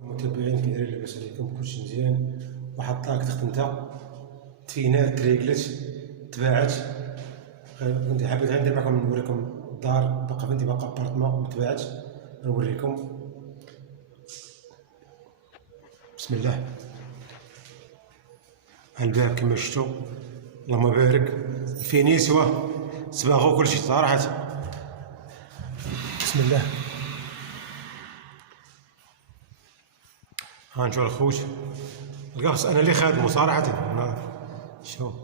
متابعين كي دايرين لاباس عليكم؟ كلشي مزيان. واحد الطاك تخدمتها تفينات تريكلات تباعت. كنت حبيت غير ندير معكم نوريكم الدار باقا بنتي باقا بارطمون متباعت نوريكم. بسم الله. الباب كما شفتوا اللهم بارك الفينيسوا صباغو كلشي صراحة. بسم الله. ها نشوف الخوت القفص انا اللي خادمو صراحة. شوف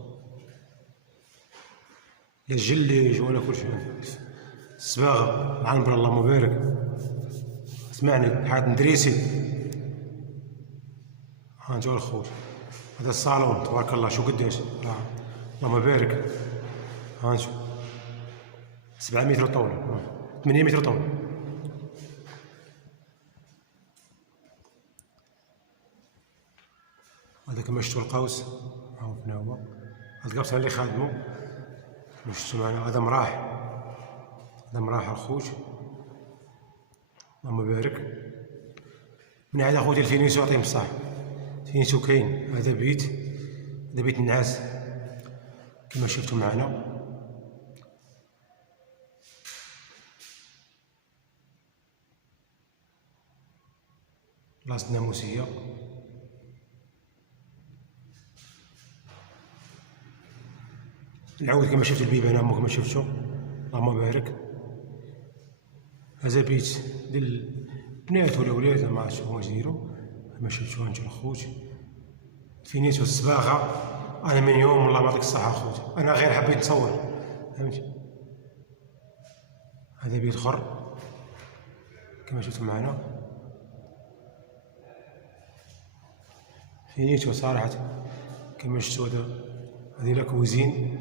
لا جليج ولا كلشي الصباغة العنبر اللهم بارك. اسمعني حاد ندريسي. ها نشوف الخوت هذا الصالون تبارك الله شو قداش اللهم بارك. ها نشوف 7 متر طول 8 متر طول. هذا كما شفتوا القوس ها فينا هو هذا القوس اللي خادمو كما شفتوا معنا. هذا مراح هذا مراح الخوت اللهم بارك. من هذا خوتي الفينيسيو يعطيهم الصح. فينيسيو كاين. هذا بيت هذا بيت النعاس كما شفتوا معنا. بلاصة ناموسية. العود كما شفتوا البيبان هما كما شفتوا اللهم بارك. هذا بيت ديال البنات ولا ولاد ما عرفتش واش يديروا كما شفتوا. هانتو الخوت فينيتو الصباغه. انا من يوم الله يعطيك الصحه خوت انا غير حبيت نصور فهمتي. هذا بيت اخر كما شفتوا معنا فينيتو صراحه كما شفتوا. هذه لا كوزين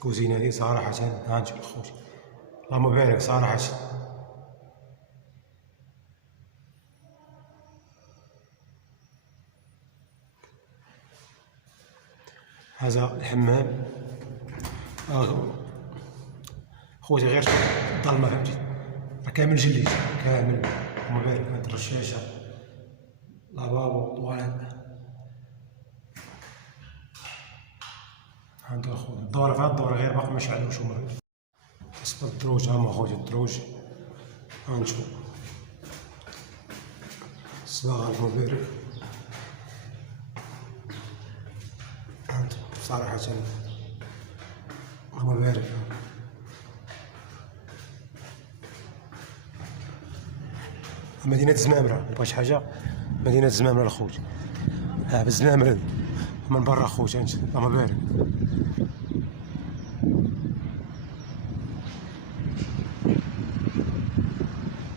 كوزين هذه صراحه. هانتو الخوت اللهم بارك صراحه. هذا الحمام خوتي غير الظلمه فهمتي راه كامل جليد كامل اللهم بارك. هاد الرشاشه لافابو طواليت. هانتو اخويا الدور في هاد الدور غير باقي مشعلوش هما. بالنسبه للدروج هاهما خوتي الدروج هانتو الصباغه اللهم بارك. هانتو صراحة اللهم بارك. مدينة زمامرة مبغاش حاجة. مدينة زمامرة الخوت بالزمامرة من برا خوت انت اللهم بارك.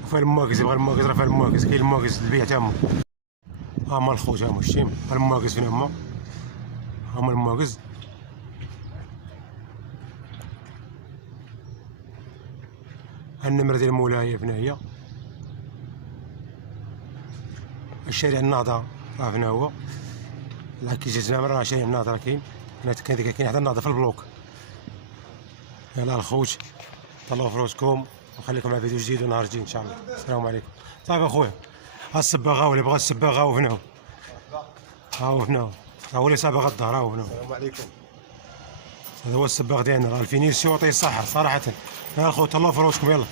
وفيها المواكز يبغى المواكز راه فيها المواكز كاين المواكز البيع تاعهم. هاهما الخوت هاهما شتي المواكز فين هما. هاهما المواكز. النمرة ديال مولاي فينا هي. الشارع النهضة راه فينا هو. لا كي جات زعما راه شارع النهضة راه كاين. كاين حتى النهضة في البلوك. يلاه الخوت طلعوا في روسكم ونخليكم مع فيديو جديد ونهار جديد ان شاء الله. السلام عليكم. صافي اخويا ها الصباغة واللي بغى الصباغة هو فينا هو فينا هو اللي صابغ الدار هو فينا. السلام عليكم. هذا هو الصباغ ديالنا راه الفينيسيو يعطيه الصحة صراحة. يا الخوت الله في روسكم يلا.